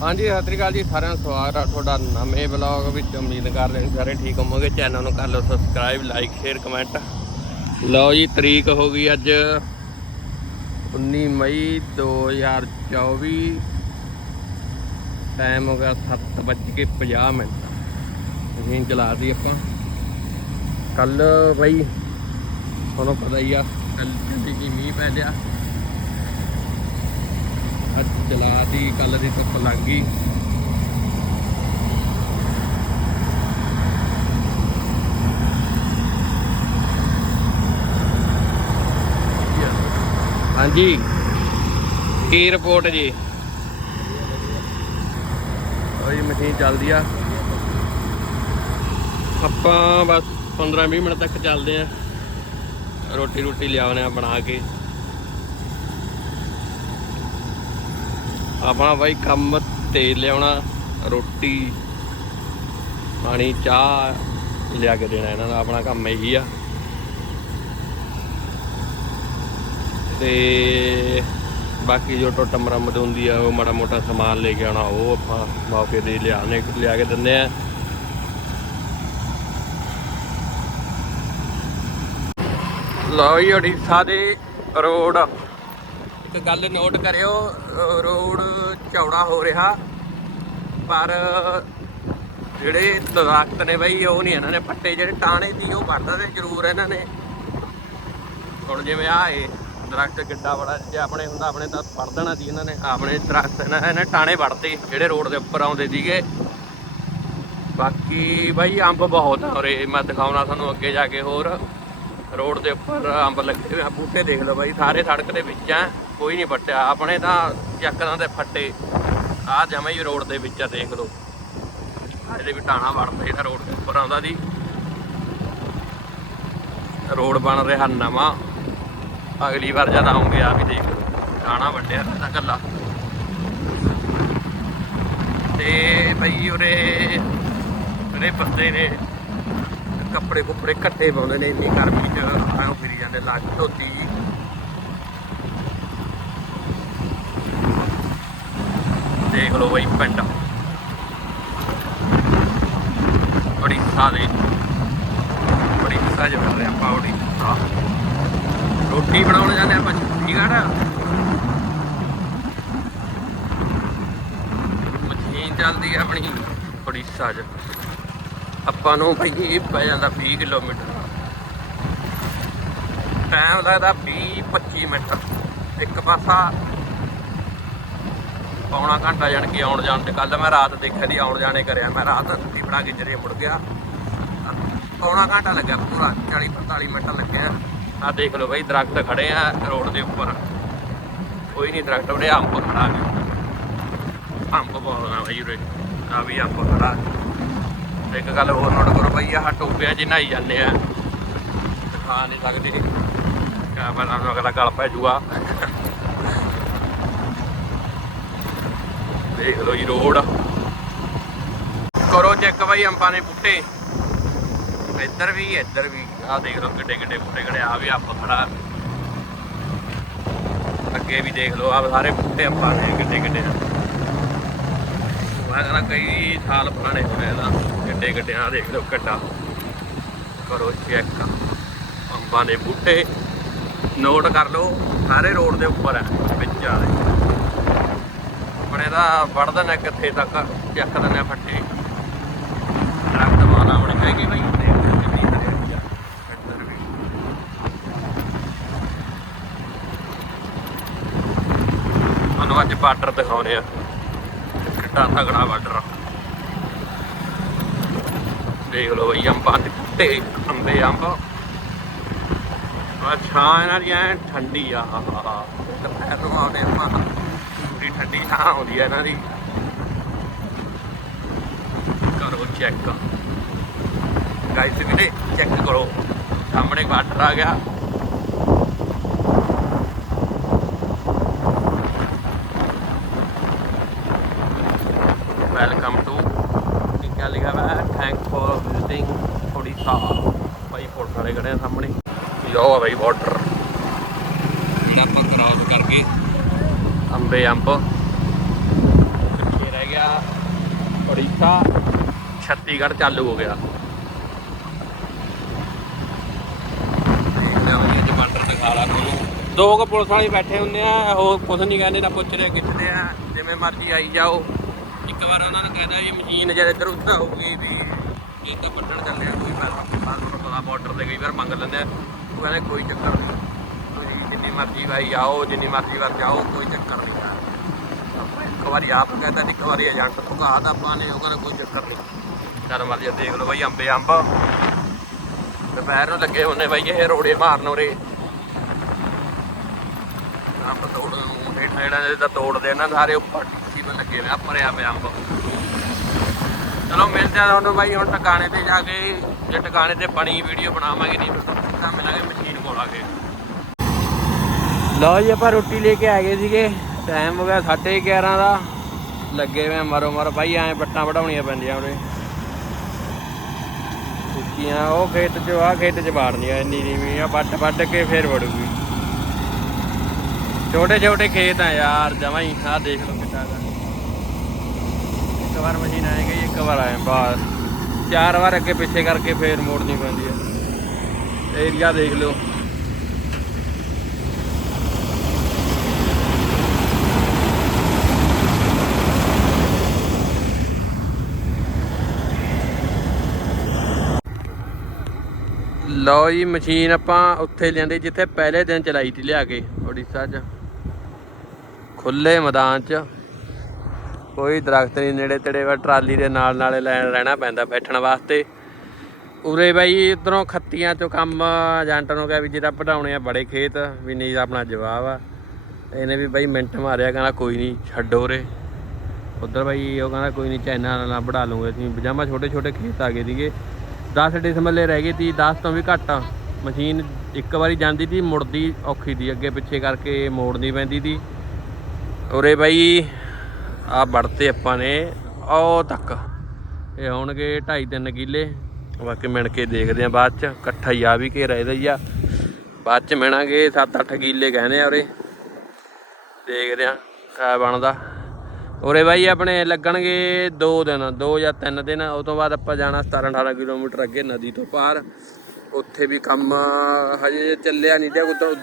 ਹਾਂਜੀ, ਸਤਿ ਸ਼੍ਰੀ ਅਕਾਲ ਜੀ, ਸਾਰਿਆਂ ਨੂੰ ਸਵਾਗਤ ਆ ਤੁਹਾਡਾ ਨਵੇਂ ਵਲੌਗ ਵਿੱਚ। ਉਮੀਦ ਕਰਦੇ ਹਾਂ ਸਾਰੇ ਠੀਕ ਹੋਵੋਗੇ। ਚੈਨਲ ਨੂੰ ਕਰ ਲਓ ਸਬਸਕ੍ਰਾਈਬ ਲਾਈਕ ਸ਼ੇਅਰ ਕਮੈਂਟ ਲਓ ਜੀ, ਤਰੀਕ ਹੋ ਗਈ ਅੱਜ 19 ਮਈ 2024 ਟਾਈਮ ਹੋ ਗਿਆ 7:50 ਮਿੰਟ। ਮਸ਼ੀਨ ਚਲਾ ਦੀ ਆਪਾਂ। ਕੱਲ ਬਈ, ਤੁਹਾਨੂੰ ਪਤਾ ਹੀ ਆ ਕੱਲ ਜੀ ਮੀਂਹ ਪੈ ਲਿਆ ਚਲਾਤੀ ਕੱਲ ਦੀ ਧੁੱਪ ਲੱਗ ਗਈ। ਹਾਂਜੀ। ਕੀ ਰਿਪੋਰਟ ਜੀ? ਉਹੀ ਮਸ਼ੀਨ ਚੱਲਦੀ ਆ। ਆਪਾਂ ਬਸ 15-20 ਮਿੰਟ ਤੱਕ ਚੱਲਦੇ ਆ। ਰੋਟੀ ਰੋਟੀ ਲਿਆਉਣੇ ਆ ਬਣਾ ਕੇ। ਆਪਣਾ ਬਾਈ ਕੰਮ ਤੇ ਲਿਆਉਣਾ, ਰੋਟੀ, ਪਾਣੀ, ਚਾਹ ਲਿਆ ਕੇ ਦੇਣਾ ਇਹਨਾਂ ਦਾ ਆਪਣਾ ਕੰਮ ਇਹੀ ਆ। ਤੇ ਬਾਕੀ ਜੋ ਟੁੱਟ ਮੁਰੰਮਤ ਹੁੰਦੀ ਆ, ਉਹ ਮਾੜਾ ਮੋਟਾ ਸਮਾਨ ਲੈ ਕੇ ਆਉਣਾ, ਉਹ ਆਪਾਂ ਮੌਕੇ ਦੇ ਲਿਆਣੇ ਲਿਆ ਕੇ ਦਿੰਦੇ ਆ। ਲਓ ਜੀ ਉੜੀਸਾ ਦੇ ਰੋਡ। ਇੱਕ ਗੱਲ ਨੋਟ ਕਰਿਓ ਰੋਡ ਚੌੜਾ ਹੋ ਰਿਹਾ, ਪਰ ਜਿਹੜੇ ਦਰਖਤ ਨੇ ਬਈ, ਉਹ ਨਹੀਂ ਇਹਨਾਂ ਨੇ ਪੱਟੇ, ਜਿਹੜੇ ਟਾਣੇ ਦੀ ਉਹ ਵੱਢਦੇ ਨੇ ਜ਼ਰੂਰ ਇਹਨਾਂ ਨੇ। ਹੁਣ ਜਿਵੇਂ ਆ ਇਹ ਦਰਖਤ ਕਿੱਡਾ ਬੜਾ, ਜੇ ਆਪਣੇ ਹੁੰਦਾ, ਆਪਣੇ ਤਾਂ ਵੜ ਦੇਣਾ ਸੀ ਇਹਨਾਂ ਨੇ, ਆਪਣੇ ਦਰਖਤ ਇਹਨਾਂ ਨੇ ਟਾਣੇ ਵੱਢਦੇ ਜਿਹੜੇ ਰੋਡ ਦੇ ਉੱਪਰ ਆਉਂਦੇ ਸੀਗੇ। ਬਾਕੀ ਬਾਈ, ਅੰਬ ਬਹੁਤ ਆ ਉਰੇ, ਮੈਂ ਦਿਖਾਉਣਾ ਤੁਹਾਨੂੰ ਅੱਗੇ ਜਾ ਕੇ ਹੋਰ। ਰੋਡ ਦੇ ਉੱਪਰ ਅੰਬ ਲੱਗੇ ਹੋਏ ਆ, ਬੂਟੇ ਦੇਖ ਲਓ ਬਾਈ, ਸਾਰੇ ਸੜਕ ਦੇ ਵਿੱਚ ਆ। ਕੋਈ ਨਹੀਂ ਪੱਟਿਆ ਆਪਣੇ ਤਾਂ ਚੱਕਰਾਂ ਦੇ ਫੱਟੇ। ਆ ਜਮਾ ਹੀ ਰੋਡ ਦੇ ਵਿੱਚ ਆ, ਦੇਖ ਲਓ। ਆਹ ਇਹਦੇ ਵੀ ਟਾਣਾ ਵੜਦਾ ਜਿਹੜਾ ਰੋਡ ਦੇ ਉੱਪਰ ਆਉਂਦਾ ਦੀ ਰੋਡ ਬਣ ਰਿਹਾ ਨਵਾਂ। ਅਗਲੀ ਵਾਰ ਜਦ ਆਉਂਗੇ ਆ ਵੀ ਦੇਖ ਲਓ। ਟਾਣਾ ਵੱਡਿਆ ਤਾਂ ਗੱਲਾ ਤੇ ਬਈ ਉਰੇ ਜਿਹੜੇ ਬੰਦੇ ਨੇ ਕੱਪੜੇ ਕੁੱਪੜੇ ਘੱਟੇ ਪਾਉਂਦੇ ਨੇ। ਇੰਨੀ ਗਰਮੀ 'ਚ ਆਇਓ ਫਿਰੀ ਜਾਂਦੇ ਲੱਗ ਧੋਤੀ। ਦੇਖ ਬਈ ਪਿੰਡ। ਉੜੀਸਾ ਦੇ। ਉੜੀਸਾ ਜੋ ਮਿਲ ਰਿਹਾ ਆਪਾਂ ਉੜੀਸਾ ਰੋਟੀ ਬਣਾਉਣ ਜਾਂਦੇ ਆਪਾਂ ਚੰਡੀਗੜ੍ਹ ਮਸ਼ੀਨ ਚੱਲਦੀ ਹੈ ਆਪਣੀ ਉੜੀਸਾ 'ਚ ਆਪਾਂ ਨੂੰ ਭਾਈ ਪੈ ਜਾਂਦਾ 20 ਕਿਲੋਮੀਟਰ। ਟਾਈਮ ਲੱਗਦਾ 20 25 ਮਿੰਟ। ਇੱਕ ਪਾਸਾ ਪੌਣਾ ਘੰਟਾ ਜਾਣ ਕੇ ਆਉਣ ਜਾਣ ਤੇ ਕੱਲ ਮੈਂ ਰਾਤ ਦੇਖਿਆ ਦੀ ਆਉਣ ਜਾਣੇ ਕਰਿਆ। ਮੈਂ ਰਾਤ ਰੋਟੀ ਬਣਾ ਕੇ ਜਰੇ ਮੁੜ ਗਿਆ। ਪੌਣਾ ਘੰਟਾ ਲੱਗਿਆ ਪੂਰਾ 40 45 ਮਿੰਟ ਲੱਗਿਆ। ਆ ਦੇਖ ਲਓ ਬਈ, ਦਰਖਤ ਖੜੇ ਆ ਰੋਡ ਦੇ ਉੱਪਰ। ਕੋਈ ਨਹੀਂ ਦਰਖਤ ਉਹਦੇ ਅੰਬ ਖੜਾ ਗਿਆ ਅੰਬ ਬੋਲਣਾ ਆ ਬਈ ਉਰੇ। ਆ ਵੀ ਅੰਬ ਖੜਾ। ਇੱਕ ਗੱਲ ਹੋਰ ਨੋਟ ਕਰੋ ਬਈ, ਆਹ ਟੋਪਿਆ 'ਚ ਨਹਾਈ ਜਾਂਦੇ ਆ। ਦਿਖਾ ਨਹੀਂ ਸਕਦੇ। ਕਿਆ ਪਤਾ ਅਗਲਾ ਗਲ ਪੈ ਜੂਗਾ। ਦੇਖ ਲਓ ਜੀ ਰੋਡ। ਕਰੋ ਚੈੱਕ ਬਈ ਅੰਬਾਂ ਦੇ ਬੂਟੇ ਇੱਧਰ ਵੀ ਇੱਧਰ ਵੀ। ਆਹ ਦੇਖ ਲਓ ਕਿੱਡੇ ਕਿੱਡੇ ਬੂਟੇ ਖੜੇ ਆ ਵੀ ਅੰਬ ਖੜਾ। ਅੱਗੇ ਵੀ ਦੇਖ ਲਓ ਆ ਸਾਰੇ ਬੂਟੇ ਅੰਬਾਂ ਦੇ ਕਿੱਡੇ ਕਿੱਡੇ ਮੈਂ ਕਹਿੰਦਾ ਕਈ ਸਾਲ ਪੁਰਾਣੇ ਹੋਣੇ ਦਾ ਕਿੱਡੇ ਕਿੱਡੇ ਆ ਦੇਖ ਲਓ ਕਿੱਡਾ ਕਰੋ ਚੈੱਕ। ਅੰਬਾਂ ਦੇ ਬੂਟੇ ਨੋਟ ਕਰ ਲਓ, ਸਾਰੇ ਰੋਡ ਦੇ ਉੱਪਰ ਹੈ ਵਿੱਚ ਆਪਣੇ ਦਾ ਵੜ ਦਿੰਦੇ ਕਿੱਥੇ ਤੱਕ, ਚੱਕ ਦਿੰਦੇ ਆ ਫੱਟੇ। ਦਰਖਤ ਮਾਲਾ ਬਣ ਹੈਗੀ ਬਈ ਦੇਖ ਤੁਹਾਨੂੰ ਅੱਜ ਬਾਰਡਰ ਦਿਖਾਉਣੇ ਆ। ਕਿੱਡਾ ਤਗੜਾ ਬਾਰਡਰ ਦੇਖ ਲਓ ਬਈ ਅੰਬਾਂ ਦੇ ਬੂਟੇ ਅੰਬੇ ਅੰਬ। ਅੱਛਾ ਇਹਨਾਂ ਦੀ ਐ ਠੰਡੀ ਆ ਦੁਪਹਿਰ ਨੂੰ ਆਉਂਦੇ ਆਪਾਂ। ਪੂਰੀ ਠੰਡੀ ਛਾਂ ਆਉਂਦੀ ਆ ਇਹਨਾਂ ਦੀ। ਕਰੋ ਚੈੱਕ ਗਾਇਸ ਵੀਰੇ ਚੈੱਕ ਕਰੋ। ਸਾਹਮਣੇ ਬਾਰਡਰ ਆ ਗਿਆ। ਵੈਲਕਮ ਟੂ ਕਿਆ ਲਿਖਿਆ ਹੋਇਆ ਹੈ? Thank for visiting Odisha Bhai police ਵਾਲੇ ਖੜੇ ਆ ਸਾਹਮਣੇ। ਯੋ ਆ ਭਾਈ ਬਾਰਡਰ ਜਿਹੜਾ ਆਪਾਂ ਕ੍ਰਾਸ ਕਰਕੇ ਅੰਬੇ ਅੰਬ ਪਿੱਛੇ ਰਹਿ ਗਿਆ ਉੜੀਸਾ ਛੱਤੀਗੜ੍ਹ ਚਾਲੂ ਹੋ ਗਿਆ ਦੋ ਕੁ ਪੁਲਿਸ ਵਾਲੇ ਬੈਠੇ ਹੁੰਦੇ ਆ ਉਹ ਕੁਝ ਨਹੀਂ ਕਹਿੰਦੇ ਤਾਂ ਪੁੱਛ ਰਹੇ ਕਿੱਥੇ ਆ ਜਿਵੇਂ ਮਰਜ਼ੀ ਆਈ ਜਾਓ ਇੱਕ ਵਾਰ ਉਹਨਾਂ ਨੂੰ ਕਹਿੰਦਾ ਇਹ ਮਸ਼ੀਨ ਜਦ ਇੱਧਰ ਉੱਧਰ ਹੋਊਗੀ ਵੀ ਇਹ ਤਾਂ ਵੱਢਣ ਚੱਲੇ ਕੋਈ ਬਾਰ ਬਾਰ ਪਤਾ ਬਾਰਡਰ ਤੇ ਕਈ ਵਾਰ ਮੰਗ ਲੈਂਦੇ ਆ ਉਹ ਕਹਿੰਦੇ ਕੋਈ ਚੱਕਰ ਨਹੀਂ ਜਿੰਨੀ ਮਰਜ਼ੀ ਵਾਈ ਆਓ, ਜਿੰਨੀ ਮਰਜ਼ੀ ਵਾਰ ਜਾਓ, ਕੋਈ ਚੱਕਰ ਨਹੀਂ ਆਪਾਂ ਇੱਕ ਵਾਰੀ ਆਪ ਕਹਿੰਦਾ ਤੇ ਇੱਕ ਵਾਰੀ ਏਜੰਟ ਤੋਂ ਕਹਾ ਆਪਾਂ ਉਹ ਕਹਿੰਦਾ ਕੋਈ ਚੱਕਰ ਨਹੀਂ। ਜਦ ਮਰਜ਼ੀ ਦੇਖ ਲਓ ਬਾਈ, ਅੰਬੇ ਅੰਬ। ਦੁਪਹਿਰ ਨੂੰ ਲੱਗੇ ਹੁੰਨੇ ਬਾਈ ਇਹ ਰੋੜੇ ਮਾਰਨ ਉਰੇ। ਅੰਬ ਤੋੜਨ ਨੂੰ ਹੇਠਾਂ ਜਿਹੜਾ ਦੇ ਤਾਂ ਤੋੜਦੇ ਨਾ, ਸਾਰੇ ਉੱਪਰ ਟਿੱਕੀ ਲੱਗੇ ਹੋਏ ਭਰਿਆ ਪਿਆ ਅੰਬ। ਚਲੋ ਮਿਲਦੇ ਆ ਤੁਹਾਨੂੰ ਬਾਈ, ਹੁਣ ਟਿਕਾਣੇ ਤੇ ਜਾ ਕੇ, ਜੇ ਟਿਕਾਣੇ ਤੇ ਬਣੀ ਵੀਡੀਓ ਬਣਾਵਾਂਗੇ, ਨਹੀਂ ਫਿਰ ਤਾਂ ਮਿਲਾਂਗੇ, ਮਸ਼ੀਨ ਕੋਲ ਆ ਕੇ। ਲਓ ਜੀ, ਆਪਾਂ ਰੋਟੀ ਲੈ ਕੇ ਆ ਗਏ ਸੀਗੇ। ਟਾਈਮ ਹੋ ਗਿਆ 11:30 ਦਾ। ਲੱਗੇ ਵੇ ਮਾਰੋ ਮਰ। ਭਾਈ, ਐਂ ਬੱਟਾਂ ਵਢਾਉਣੀਆਂ ਪੈਂਦੀਆਂ ਉਰੇ। ਉੱਚੀਆਂ, ਉਹ ਖੇਤ ਚ ਆ ਖੇਤ ਚ ਬਾੜਨੀਆਂ ਇੰਨੀ ਨੀਵੀਂ ਆ ਵੱਟ ਵੱਟ ਕੇ ਫੇਰ ਵੜੂਗੀ। ਛੋਟੇ ਛੋਟੇ ਖੇਤ ਆ ਯਾਰ, ਜਮਾ ਹੀ, ਆਹ ਦੇਖ ਲਓ ਕਿੱਦਾਂ ਦਾ। ਇੱਕ ਵਾਰ ਮਸ਼ੀਨ ਆਏ ਗਈ ਇੱਕ ਵਾਰ ਆਏ, ਬਸ। ਚਾਰ ਵਾਰ ਅੱਗੇ ਪਿੱਛੇ ਕਰਕੇ ਫੇਰ ਮੋੜਨੀ ਪੈਂਦੀ ਹੈ ਏਰੀਆ ਦੇਖ ਲਓ। ਲਓ ਜੀ, ਮਸ਼ੀਨ ਆਪਾਂ ਉੱਥੇ ਲਿਆਂਦੇ, ਜਿੱਥੇ ਪਹਿਲੇ ਦਿਨ ਚਲਾਈ ਸੀ ਲਿਆ ਕੇ, ਉੜੀਸਾ 'ਚ। ਖੁੱਲੇ ਮੈਦਾਨ 'ਚ। ਕੋਈ ਦਰਖਤ ਨਹੀਂ, ਨੇੜੇ ਤੇੜੇ ਵਾ, ਟਰਾਲੀ ਦੇ ਨਾਲ ਨਾਲੇ ਲੈਣ ਰਹਿਣਾ ਪੈਂਦਾ ਬੈਠਣ ਵਾਸਤੇ। ਉਰੇ ਬਾਈ ਇਧਰੋਂ ਖੱਤੀਆਂ ਚੋਂ ਕੰਮ, ਏਜੰਟ ਨੂੰ ਕਿਹਾ ਵੀ ਜਿਹੜਾ ਪੜਾਉਣੇ ਆ ਬੜੇ ਖੇਤ, ਵੀ ਨਹੀਂ ਤਾਂ ਆਪਣਾ ਜਵਾਬ ਆ। ਇਹਨੇ ਵੀ ਬਾਈ ਮਿੰਟ ਮਾਰਿਆ, ਕਹਿੰਦਾ ਕੋਈ ਨਹੀਂ, ਛੱਡੋ ਰੇ ਉਧਰ ਬਾਈ ਉਹ ਕਹਿੰਦਾ ਕੋਈ ਨਹੀਂ ਚਾਈਨਾ ਨਾਲ ਵੜਾ ਲੂੰਗੇ ਅਸੀਂ ਪਜਾਮਾ ਛੋਟੇ ਛੋਟੇ ਖੇਤ ਆ ਗਏ ਸੀਗੇ। 10 ਡਿਸਮਲੇ ਰਹਿ ਗਏ ਤੀ 10 ਤੋਂ ਵੀ ਘੱਟ ਮਸ਼ੀਨ ਇੱਕ ਵਾਰੀ ਜਾਂਦੀ ਤੀ ਮੁੜਦੀ ਔਖੀ ਦੀ ਅੱਗੇ ਪਿੱਛੇ ਕਰਕੇ ਮੋੜਨੀ ਪੈਂਦੀ ਤੀ ਉਰੇ ਬਾਈ ਆ ਵੜਤੇ ਆਪਾਂ ਨੇ, ਉਹ ਤੱਕ। ਇਹ ਹੋਣਗੇ 2.5 3 ਕਿੱਲੇ। ਬਾਕੀ ਮਿਣ ਕੇ ਦੇਖਦੇ ਆ ਬਾਅਦ ਚ, ਇਕੱਠਾ ਹੀ ਆ ਵੀ ਘੇਰਾ ਇਹਦਾ ਹੀ ਆ। ਬਾਅਦ ਚ ਮਿਣਾਂਗੇ 7-8 ਕਿੱਲੇ ਕਹਿੰਦੇ ਆ ਉਰੇ। ਦੇਖਦੇ ਆ ਕਿਆ ਬਣਦਾ। ਉਰੇ ਬਾਈ ਆਪਣੇ ਲੱਗਣਗੇ 2 ਦਿਨ 2 ਜਾਂ 3 ਦਿਨ। ਉਸ ਤੋਂ ਬਾਅਦ ਆਪਾਂ ਜਾਣਾ 17 18 ਕਿਲੋਮੀਟਰ ਅੱਗੇ ਨਦੀ ਤੋਂ ਪਾਰ। ਉੱਥੇ ਵੀ ਕੰਮ ਹਜੇ ਚੱਲਿਆ ਨਹੀਂ ਤੇ ਉਧਰ